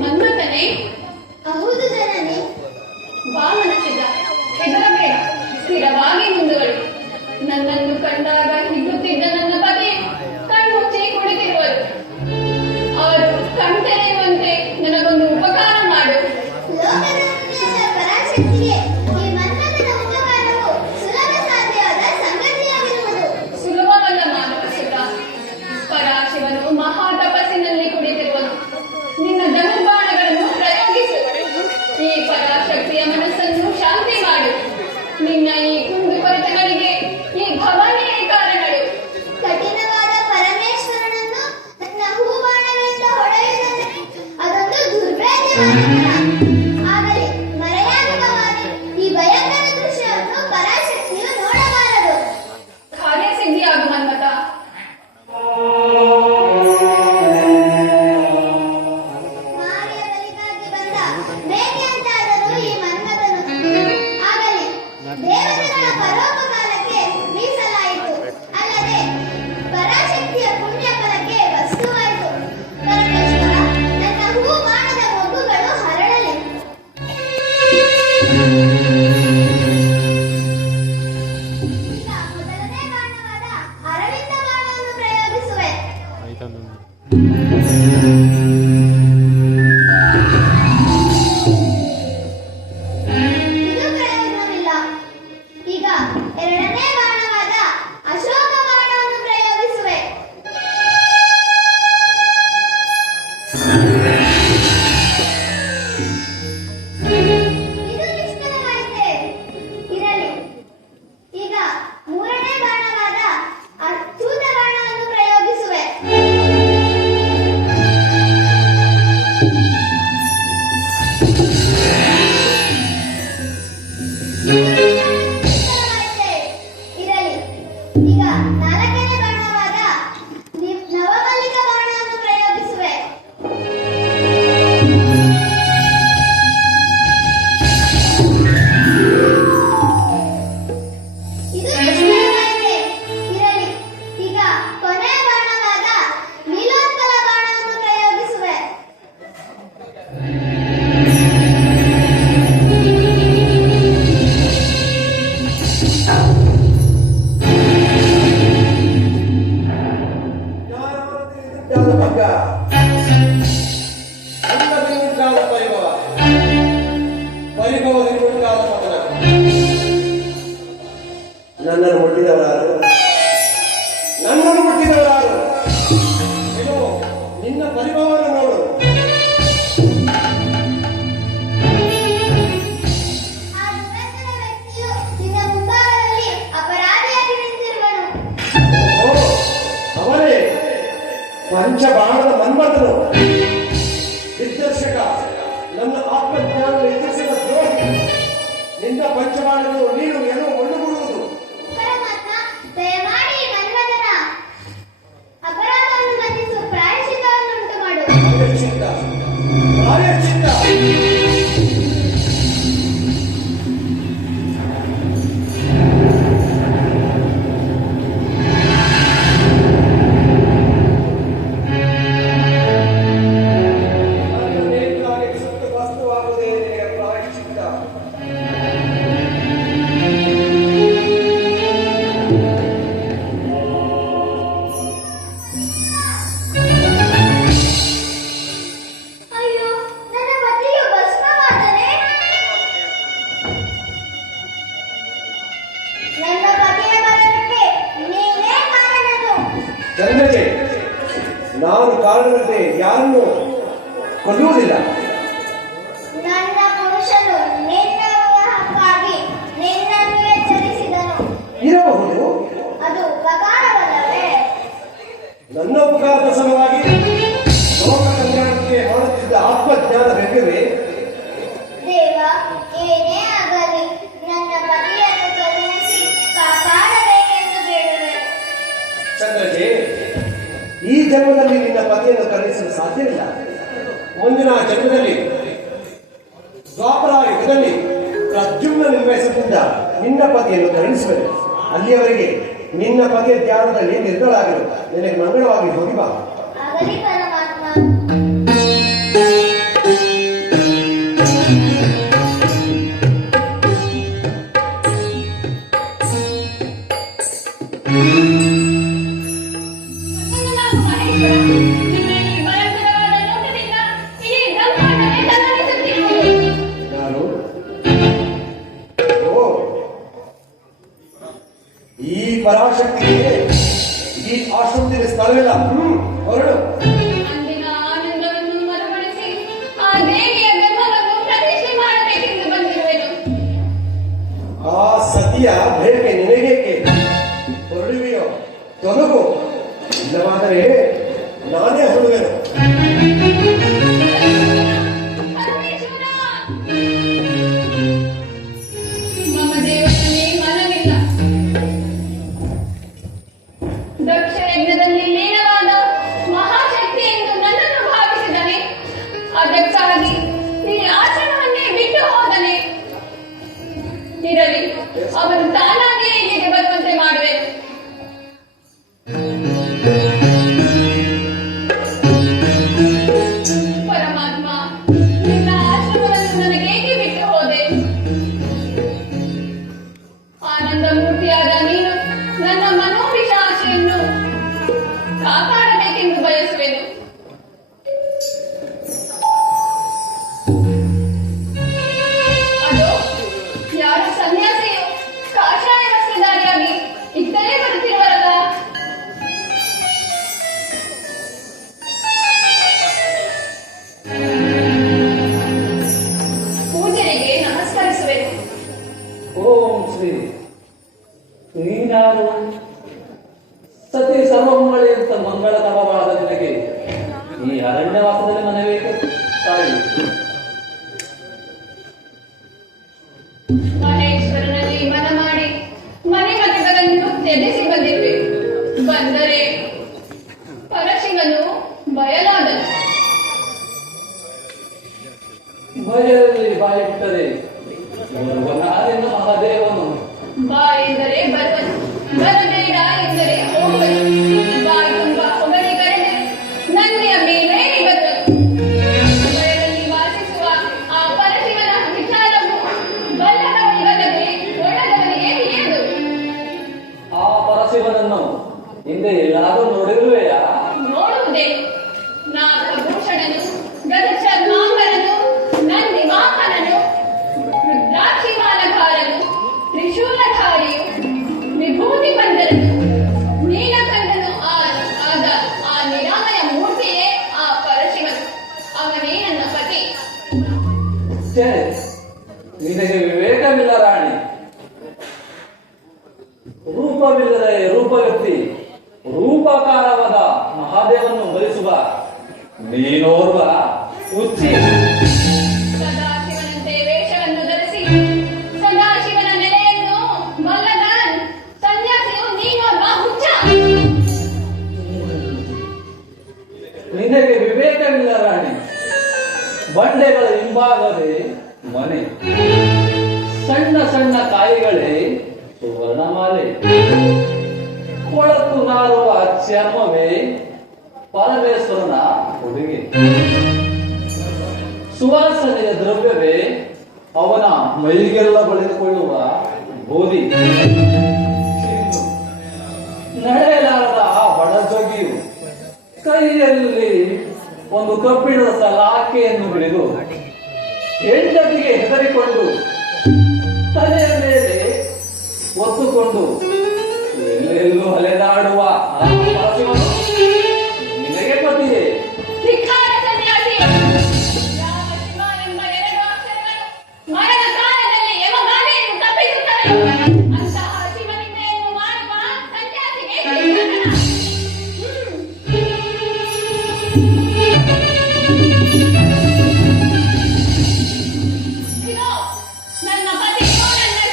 ಮನ್ಮಥನೇ? ಹೌದು ಜನನಿ. ಬಾ ಮನಸ್ಸಿಗ, ಹೆದರಬೇಡ, ಸ್ಥಿರವಾಗಿ ಮುಂದುವರಿ. ನನ್ನನ್ನು ಕಂಡಾಗ ಹಿಗ್ಗುತ್ತಿದ್ದ ನನ್ನ ಪತಿ ಕಣ್ಮುಚ್ಚಿ ಕುಳಿತಿರುವರು. ಅವರು ಕಣ್ತೆರೆಯುವಂತೆ ನನಗೊಂದು ಉಪಕಾರ ಮಾಡು. ಲೋಕದ ಪರಾಶಕ್ತಿಗೆ ಈ ಮನ್ಮಥನ ಉಪಕಾರವು ಸುಲಭ ಸಾಧ್ಯವಾದ ಸಂಗತಿಯಾಗಿರುವುದು. ಸುಲಭವಲ್ಲ ಮಾನವ ಸುತ. ಪರಾಶಿವನು ಮಹಾ ತಪಸ್ಸಿನಲ್ಲಿ ಕುಳಿತಿರುವನು. ನಿನ್ನ ಧನುರ್ಬಾಣಗಳನ್ನು ಪ್ರಯೋಗಿಸು. ಈ ಪರಾಶಕ್ತಿಯ ಮನಸ್ಸನ್ನು ಶಾಂತಿ ಮಾಡು. ನಿನ್ನ ಈ ಕುಂದು ಕೊರತೆಗಳಿಗೆ ಈ ಭವಾನಿಯೇ ಕಾರಣಗಳು. ಕಠಿಣವಾದ ಪರಮೇಶ್ವರನನ್ನು ನನ್ನ ಹೂಬಾಣಗಳಿಂದ ಹೊಡೆಯುತ್ತದೆ. ಅದೊಂದು ದುರ್ಭೇದ್ಯವಾದ ಆಗಲಿ ಮರೆಯಾಗವಾಗಿ ಈ ಭಯಂಕರ ದೃಶ್ಯವನ್ನು ಪರಾಶಕ್ತಿಯು ನೋಡಬಾರದು. ಕಾರ್ಯಸಿದ್ಧಿಯಾಗು ಮನ್ಮಥ. ಮಾರಿಯ ಬಲಿಗಾಗಿ ಬಂದ ಮೇಕೆಯಂತಾದರೂ ಈ ಮನ್ಮಥನು. ಆಗಲಿ ದೇವತೆಗಳ ಪರೋಪಕಾರಕ್ಕೆ ಮೀಸಲಾಯಿತು. ಅಲ್ಲದೆ ಪರಾಶಕ್ತಿಯ ಪುಣ್ಯ ಫಲಕ್ಕೆ ವಸ್ತುವಾಯಿತು. ಪರಮೇಶ್ವರ, ನನ್ನ ಹೂ ಬಾಣದ ಮೊಗ್ಗುಗಳು ಹರಳಲಿ. ಈಗ ಮೊದಲನೇ ಬಾಣವಾದ ಅರವಿಂದ ಬಾಣವನ್ನು ಪ್ರಯೋಗಿಸುವೆ. ಇದು ಪ್ರಯೋಜನವಿಲ್ಲ. ಈಗ ಎರಡನೇ ಬಾಣವಾದ ಅಶೋಕ ಬಾಣವನ್ನು ಪ್ರಯೋಗಿಸುವೆ. ಇದು ನಿಷ್ಫಲವಾಯಿತೆ. ಇರಲಿ. ಈಗ ಮೂರನೇ ಬಾಣವಾದ ಅಚ್ಯುತ ಬಾಣವನ್ನು ಪ್ರಯೋಗಿಸುವೆ. ನಿಷ್ಫಲವಾಯಿತೆ. ಇರಲಿ. ಈಗ ನಾಲ್ಕನೇ ಬಾಣವಾದ ನವಮಲ್ಲಿಕ ಬಾಣವನ್ನು ಪ್ರಯೋಗಿಸುವೆ. ಇದು ನಿಷ್ಫಲವಾಯಿತೆ. ಇರಲಿ. ಈಗ ಕೊನೆಯ ಬಾಣವಾದ ನೀಲೋತ್ಪಲ ಬಾಣವನ್ನು ಪ್ರಯೋಗಿಸುವೆ. ನನ್ನನ್ನು ಮುಟ್ಟಿದವರಾರು? ನನ್ನನ್ನು ಮುಟ್ಟಿದವರಾರು? ಇದು ನಿನ್ನ ಪರಿಭವವನ್ನು ನೋಡು. ಆ ದುರಂತದ ವ್ಯಕ್ತಿಯು ನಿನ್ನ ಮುಂಭಾಗದಲ್ಲಿ ಅಪರಾಧಿಯಾಗಿ ನಿಂತಿರುವನು. ಓ, ಅವನೇ ಪಂಚಬಾಣದ ಮನ್ಮಥನು, ದಿಗ್ದರ್ಶಕ, ನನ್ನ ಆತ್ಮಜ್ಞಾನ ಎದುರಿಸಿದ ದ್ರೋಹಿ. ನಿನ್ನ ಪಂಚಬಾಣಗಳು ನೀನು ಏನೋ ಒಳ್ಳುಗುಡುವುದು. ಪರಮಾತ್ಮ, ದಯಮಾಡಿ ಈ ಮನ್ಮಥನ ಅಪರಾಧವನ್ನು ಮನ್ನಿಸು. ಪ್ರಾಯಶ್ಚಿತ್ತವನ್ನು ಉಂಟು ಮಾಡು. ಪ್ರಾಯಶ್ಚಿತ್ತ, ಪ್ರಾಯಶ್ಚಿತ್ತ. ನನ್ನ ನೇತ್ರಾಗೆ ಸುಟ್ಟು ವಸ್ತುವಾಗುವುದೇ ಪ್ರಾಯಶ್ಚಿತ್ತ. ಅಯ್ಯೋ, ನನ್ನ ಪತಿಯು ಭಸ್ಮವಾದನೆ. ನನ್ನ ಪತಿಯ ಮರಣಕ್ಕೆ ನೀನೇ ಕಾರಣನು. ಚಂದ್ರಜೆ, ನಾನು ಕಾರಣದಂತೆ ಯಾರನ್ನು ಕೊಲ್ಲುವುದಿಲ್ಲ. ನನ್ನ ಪುರುಷನು ನಿನ್ನ ವಿವಾಹಕ್ಕಾಗಿ ನಿನ್ನನ್ನು ಎಚ್ಚರಿಸಿದನು. ಇರಬಹುದು. ಅದು ಉಪಕಾರವಲ್ಲವೇ? ನನ್ನ ಉಪಕಾರದ ಸಲುವಾಗಿ ಲೋಕ ಕಲ್ಯಾಣಕ್ಕೆ ಮಾಡುತ್ತಿದ್ದ ಆತ್ಮಜ್ಞಾನ ವ್ಯಕ್ಯವೇ? ದೇವ, ಏನೇ ಆಗಲಿ ನನ್ನ ಪತಿಯನ್ನು ಕರುಣಿಸಿ ಕಾಪಾಡಬೇಕೆಂದು ಬೇಡುವೆ. ಚಂದ್ರಜೆ, ಈ ಜನ್ಮದಲ್ಲಿ ನಿನ್ನ ಪತಿಯನ್ನು ಕರುಣಿಸಲು ಸಾಧ್ಯವಿಲ್ಲ. ಮುಂದಿನ ಜನ್ಮದಲ್ಲಿ ದ್ವಾಪರ ಯುಗದಲ್ಲಿ ಪ್ರದ್ಯುಮ್ನ ನಿರ್ವಹಿಸುತ್ತಿದ್ದ ನಿನ್ನ ಪತಿಯನ್ನು ಕರುಣಿಸುವೆ. ಅಲ್ಲಿಯವರೆಗೆ ನಿನ್ನ ಪತಿಯ ಧ್ಯಾನದಲ್ಲಿ ನಿರ್ಧಳಾಗಿರು. ನಿನಗೆ ಮಂಗಳವಾಗಿ ಹೋಗಿ ಬಾ. ಆಗಲಿ ಪರಮಾತ್ಮ. ಅವನು ತಾನಾಗಿಯೇ ಇಲ್ಲಿಗೆ ಬರುವಂತೆ ಮಾಡುವೆನು. ಪರಮಾತ್ಮ, ನಿನ್ನ ಆಶ್ರಮವನ್ನು ನನಗೇಕೆ ಬಿಟ್ಟು ಹೋದೆ? ಆನಂದ ಮೂರ್ತಿಯಾದ ನೀನು ನನ್ನ ಮನೋಭಿಲಾಷೆಯನ್ನು ಕಾಪಾಡಬೇಕೆಂದು ಬಯಸುವೆನು. ಅದು ಯಾರು ಸನ್ಯಾಸಿಯು ಕಾಷಾಯ ವಸ್ತ್ರಧಾರಿಯಾಗಿ ಇತ್ತಲೇ ಬರುತ್ತಿರುವರಲ್ಲ? ಪೂಜೆಗೆ ನಮಸ್ಕರಿಸುವೆನು. ಓಂ ಶ್ರೀ. ನೀನಾರು ಸತಿ ಸರ್ವಮಂಗಳಿ ಅಂತ ಮಂಗಳಕರವಾದ ನಿನಗೆ ಈ ಅರಣ್ಯವಾಸದಲ್ಲಿ ಮನವೇಕೆ ತಾಯಿ? ಮಹೇಶ್ವರನಲ್ಲಿ ಮನ ಮಾಡಿ ಮನೆ ಮನೆಗಳನ್ನು ತ್ಯಜಿಸಿ ಬಂದಿದ್ದೆ. ಬಂದರೆ ಪರಶಿವನು ಬಯಲಾದನು. ಭಯದಲ್ಲಿ ಬಾಯಿಟ್ಟರೆ ಬರುವನಾದೆನ್ನು ಮಹಾದೇವನು. ಬಾ ಎಂದರೆ ಬರುವನು, ಬರಬೇಡ ಎಂದರೆ ಹೋಗುವನು. ಬಾಯಿ ತುಂಬ ಹೊಗಳಿ ಕರೆದರೆ ನನ್ನೆಯ ಮೇಲೆ ಬರುವನು. ಬಯಲಲ್ಲಿ ವಾಸಿಸುವ ಆ ಪರಶಿವನ ವಿಚಾರವು ಬಲ್ಲದವನಿಗಲ್ಲದೆ ಒಳದವನಿಗೆ ತಿಳಿಯದು. ಆ ಪರಶಿವನನ್ನು ಹಿಂದೆ ಎಲ್ಲಾದರೂ ನೋಡಿರುವೆಯಾ? ನೋಡುವುದೇ ನಾಗಭೂಷಣನು, ಗಜಚರ್ಮಾಂಬರನು, ನಂದಿ ವಾಹನನು, ರುದ್ರಾಕ್ಷಿಮಾಲಧಾರನು, ತ್ರಿಶೂಲಧಾರಿಯು, ವಿಭೂತಿ ಬಂದರನು, ನೀಲಕಂಠನು ಆದ ಆ ನಿರಾಮಯ ಮೂರ್ತಿಯೇ ಆ ಪರಶಿವನು. ಅವನೇ ನನ್ನ ಪತಿ. ಛೇ, ನಿನಗೆ ವಿವೇಕವಿಲ್ಲ ರಾಣಿ. ರೂಪವಿಲ್ಲದೆ ರೂಪವ್ಯಕ್ತಿ ರೂಪಕಾರವಾದ ಮಹಾದೇವನನ್ನು ಬಲಿಸುವ ನೀನೋರ್ವ ಹುಚ್ಚಿ. ಸದಾಶಿವನಂತೆ ವೇಷವನ್ನು ಧರಿಸಿ ಸದಾಶಿವನ ನೆಲೆಯನ್ನು ಬಲ್ಲದ ಸನ್ಯಾಸಿಯು ನೀನೊಬ್ಬ ಹುಚ್ಚ. ನಿನಗೆ ವಿವೇಕವಿಲ್ಲ ರಾಣಿ. ಬಂಡೆಗಳ ಹಿಂಭಾಗವೇ ಮನೆ, ಸಣ್ಣ ಸಣ್ಣ ಕಾಯಿಗಳೇ ಸುವರ್ಣಮಾಲೆ, ಕೊಳಕು ನಾರುವ ಚರ್ಮವೇ ಪರಮೇಶ್ವರನ ಉಡುಗೆ, ಸುವಾಸನೆಯ ದ್ರವ್ಯವೇ ಅವನ ಮೈಗೆಲ್ಲ ಬಳಿದುಕೊಳ್ಳುವ ಬೋಧಿ, ನಡೆಯಲಾರದ ಆ ಬಡಜೋಗಿಯು ಕೈಯಲ್ಲಿ ಒಂದು ಕಬ್ಬಿಣದ ಸಲಾಕೆಯನ್ನು ಹಿಡಿದು ಹೆಂಡತಿಗೆ ಹೆದರಿಕೊಂಡು ತಲೆಯ ಮೇಲೆ ಒತ್ತುಕೊಂಡು ಎಲ್ಲೆಲ್ಲೂ ಅಲೆದಾಡುವ ಆ ಪರಶಿವನು ನಿನಗೆ ಪತಿಯೇ? ಧಿಕ್ಕಾರ ಸನ್ಯಾಸಿ! ಯಾವ ಶಿವ ಎಂಬ ಎರಡು ಅಕ್ಷರಗಳು ಮರಣ ಕಾಲದಲ್ಲಿ ಯಮಗಾಮಿಯನ್ನು ತಪ್ಪಿಸುತ್ತವೆ. ಅಂತಹ ಶಿವನಿಂದೆಯನ್ನು ಮಾಡುವ ಸನ್ಯಾಸಿಗೆ ಧಿಕ್ಕಾರ. ಇಗೋ, ನನ್ನ ಪತಿ ಶಿವನನ್ನು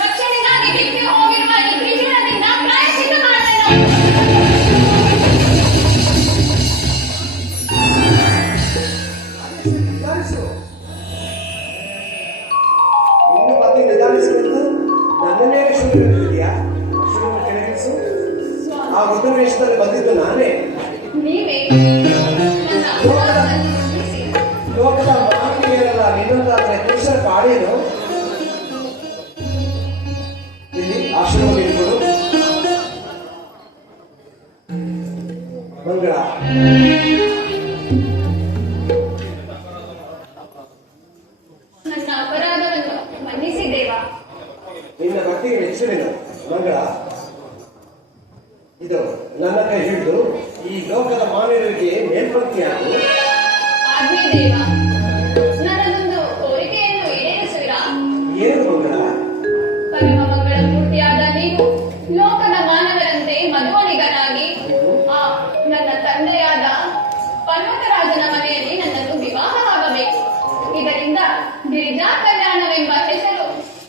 ರಕ್ಷಣೆಗಾಗಿ ಬಿಟ್ಟು ಹೋಗಿರುವ ಈ ತ್ರಿಶೂಲದಿಂದ ಪ್ರಾಯಶ್ಚಿತ್ತ ಮಾಡುವೆನು. ನಿಧಾನಿಸು. ಇನ್ನು ಪತಿ ನಿಧಾನಿಸಿಬಿಟ್ಟು ನನ್ನ ಮೇಲೆ ಶುರು ಹಿಡಿದಿದೆಯಾ? ಶುರು ಕೆಳಗಿಳಿಸು. ಆ ವೃದ್ಧ ವೇಷದಲ್ಲಿ ಬಂದಿದ್ದು ನಾನೇ. ನೀವೇ ನನ್ನ ಅಪರಾಧವನ್ನು ಕ್ಷಮಿಸಿ. ಲೋಕದ ಮಾನವೀಯರಲ್ಲ ನಿನ್ನಂತಾದ್ರೆ ಪುರುಷರ ಪಾಡೇನು? ಇಲ್ಲಿ ಆಶ್ರಮದಲ್ಲಿ ಇಟ್ಕೊಂಡು ಮಂಗಳ. ನನ್ನ ಅಪರಾಧವನ್ನು ಮನ್ನಿಸಿ ದೇವ. ನಿನ್ನ ಭಕ್ತಿಗೆ ಮೆಚ್ಚುವೆನು ಮಂಗಳ. ಇದು ನನ್ನ ಕೈ ಹಿಡಿದು ಈ ಲೋಕದ ಮಾನವರಿಗೆ ಮೇಲ್ಪಂಕ್ತಿಯಾಗು. ಆಜ್ಞೆ ದೇವ. ನನ್ನದೊಂದು ಕೋರಿಕೆಯನ್ನು ಈಡೇರಿಸುವಿರಾ? ಏನು ಮಂಗಳ? ಪರಮ ಮಂಗಳ ಮೂರ್ತಿಯಾದ ನೀವು ಲೋಕದ ಮಾನವರಂತೆ ಮಧುವನಿಗನಾಗಿ ಆ ನನ್ನ ತಂದೆಯಾದ ಪರ್ವತರಾಜನ ಮನೆಯಲ್ಲಿ ನನ್ನನ್ನು ವಿವಾಹವಾಗಬೇಕು. ಇದರಿಂದ ಗಿರಿಜಾ ಕಲ್ಯಾಣವೆಂಬ ಹೆಸರು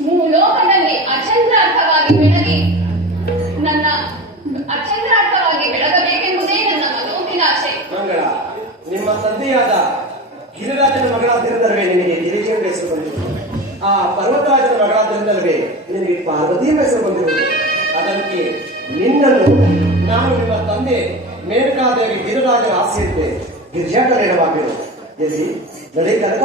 ಮೂಲೋಕದಲ್ಲಿ ಅಚಂದ್ರಾರ್ಥವಾಗಿ ಬೆಳಗಿ ನನ್ನ ಅಚಂದ್ರಾರ್ಥವಾಗಿ ಬೆಳಗಬೇಕೆಂಬುದೇ ನನ್ನ ಮನೋಭಿಲಾಷೆ. ಮಂಗಳ, ನಿಮ್ಮ ತಂದೆಯಾದ ಗಿರಿರಾಜ ರಾಜನ ಆಸೆಯಂತೆ ಗಿರಿಜಾಟ ನೆರವಾಗಿರು ಎಲ್ಲಿ ನಡೆ ಕನಕ